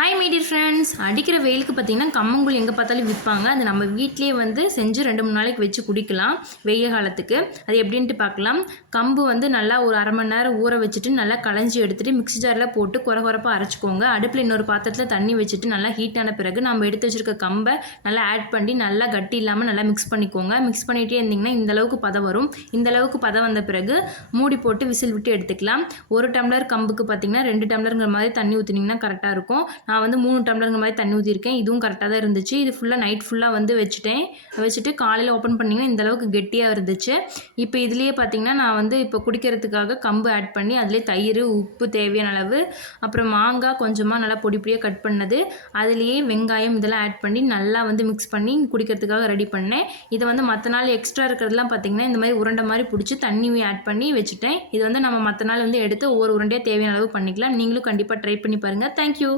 Hi my dear friends. அடிக்கிற வெயிலுக்கு பார்த்தீங்கன்னா கம்மங்கூழ் எங்கே பார்த்தாலும் விற்பாங்க. அது நம்ம வீட்டிலேயே வந்து செஞ்சு 2-3 நாளைக்கு வச்சு குடிக்கலாம் வெயில் காலத்துக்கு. அது எப்படின்ட்டு பார்க்கலாம். கம்பு வந்து நல்லா ஒரு அரை மணி நேரம் ஊற வச்சுட்டு நல்லா களைஞ்சி எடுத்துகிட்டு மிக்ஸி ஜாரில் போட்டு குறப்பாக அரைச்சிக்கோங்க. அடுப்பில் இன்னொரு பாத்திரத்தில் தண்ணி வச்சுட்டு நல்லா ஹீட்டான பிறகு நம்ம எடுத்து வச்சுருக்க கம்பை நல்லா ஆட் பண்ணி நல்லா கட்டி இல்லாமல் நல்லா மிக்ஸ் பண்ணிக்கோங்க. மிக்ஸ் பண்ணிகிட்டே இருந்திங்கன்னா இந்தளவுக்கு பதம் வரும். இந்தளவுக்கு பதம் வந்த பிறகு மூடி போட்டு விசில் விட்டு எடுத்துக்கலாம். 1 டம்ளர் கம்புக்கு பார்த்திங்கன்னா 2 டம்ளருங்கிற மாதிரி தண்ணி ஊற்றினீங்கன்னா கரெக்டாக இருக்கும். நான் வந்து 3 டம்ளருங்கிற மாதிரி தண்ணி ஊற்றிருக்கேன். இதுவும் கரெக்டாக தான் இருந்துச்சு. இது ஃபுல்லாக நைட் ஃபுல்லாக வந்து வச்சுட்டு காலையில் ஓப்பன் பண்ணிங்கன்னா இந்தளவுக்கு கெட்டியாக இருந்துச்சு. இப்போ இதுலேயே பார்த்திங்கன்னா நான் வந்து இப்போ குடிக்கிறதுக்காக கம்பு ஆட் பண்ணி அதிலே தயிர், உப்பு தேவையான அளவு, அப்புறம் மாங்காய் கொஞ்சமாக நல்லா பொடி பொடியாக கட் பண்ணது, அதுலேயே வெங்காயம் இதெல்லாம் ஆட் பண்ணி நல்லா வந்து மிக்ஸ் பண்ணி குடிக்கிறதுக்காக ரெடி பண்ணேன். இதை வந்து மற்ற நாள் எக்ஸ்ட்ரா இருக்கிறதுலாம் பார்த்திங்கன்னா இந்த மாதிரி உருண்டை மாதிரி பிடிச்சி தண்ணியும் ஆட் பண்ணி வச்சுட்டேன். இது வந்து நம்ம மற்ற நாள் வந்து எடுத்து ஒவ்வொரு உருண்டையாக தேவையான அளவு பண்ணிக்கலாம். நீங்களும் கண்டிப்பாக ட்ரை பண்ணி பாருங்கள். தேங்க்யூ.